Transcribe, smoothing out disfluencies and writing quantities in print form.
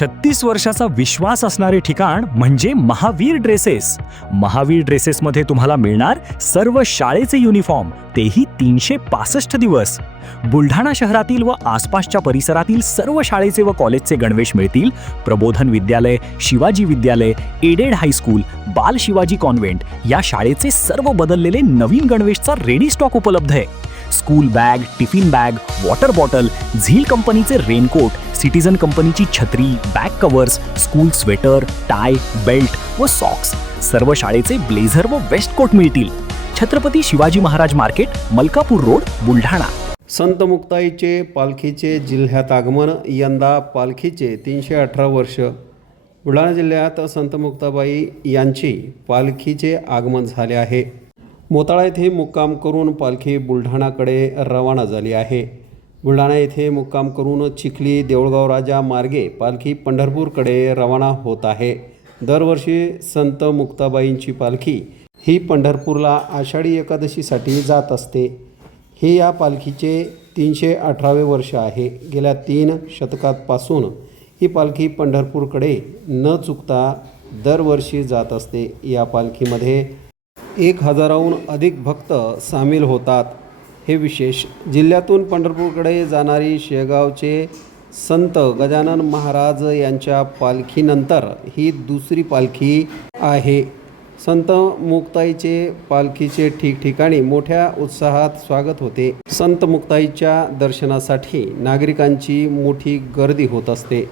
36 वर्षाचा विश्वास असणारे ठिकाण म्हणजे महावीर ड्रेसेस. महावीर ड्रेसेसमध्ये तुम्हाला मिळणार सर्व शाळेचे युनिफॉर्म, तेही 365 दिवस. बुलढाणा शहरातील व आसपासच्या परिसरातील सर्व शाळेचे व कॉलेजचे गणवेश मिळतील. प्रबोधन विद्यालय, शिवाजी विद्यालय, एडेड हायस्कूल, बाल शिवाजी कॉन्व्हेंट या शाळेचे सर्व बदललेले नवीन गणवेशचा रेडी स्टॉक उपलब्ध आहे. School bag, tiffin bag, water bottle, झील कंपनीचे रेनकोट, सिटीजन कंपनीची छत्री, back covers, school sweater, tie, belt व सॉक्स, सर्व शाळेचे ब्लेझर व वेस्ट कोट मिळतील. Chhatrapati Shivaji Maharaj market, Malkapur road, Buldhana. संत मुक्ताईचे पालखीचे जिल्ह्यात आगमन. यंदा पालखीचे 318 वर्ष. बुलढाणा जिल्ह्यात संत मुक्ताबाई यांची पालखीचे आगमन झाले आहे. मोताळा येथे मुक्काम करून पालखी बुलढाणाकडे रवाना झाली आहे. बुलढाणा येथे मुक्काम करून चिखली देऊळगाव राजा मार्गे पालखी पंढरपूरकडे रवाना होत आहे. दरवर्षी संत मुक्ताबाईंची पालखी ही पंढरपूरला आषाढी एकादशीसाठी जात असते. हे या पालखीचे 318वे वर्ष आहे. गेल्या 3 शतकांपासून ही पालखी पंढरपूरकडे न चुकता दरवर्षी जात असते. या पालखीमध्ये 1000हून अधिक भक्त सामील होतात. हे विशेष. जिल्ह्यातून पंढरपूरकडे जाणारी शेगावचे संत गजानन महाराज यांच्या पालखीनंतर ही दुसरी पालखी आहे. संत मुक्ताईचे पालखीचे ठिकठिकाणी मोठ्या उत्साहात स्वागत होते. संत मुक्ताईच्या दर्शनासाठी नागरिकांची मोठी गर्दी होत असते.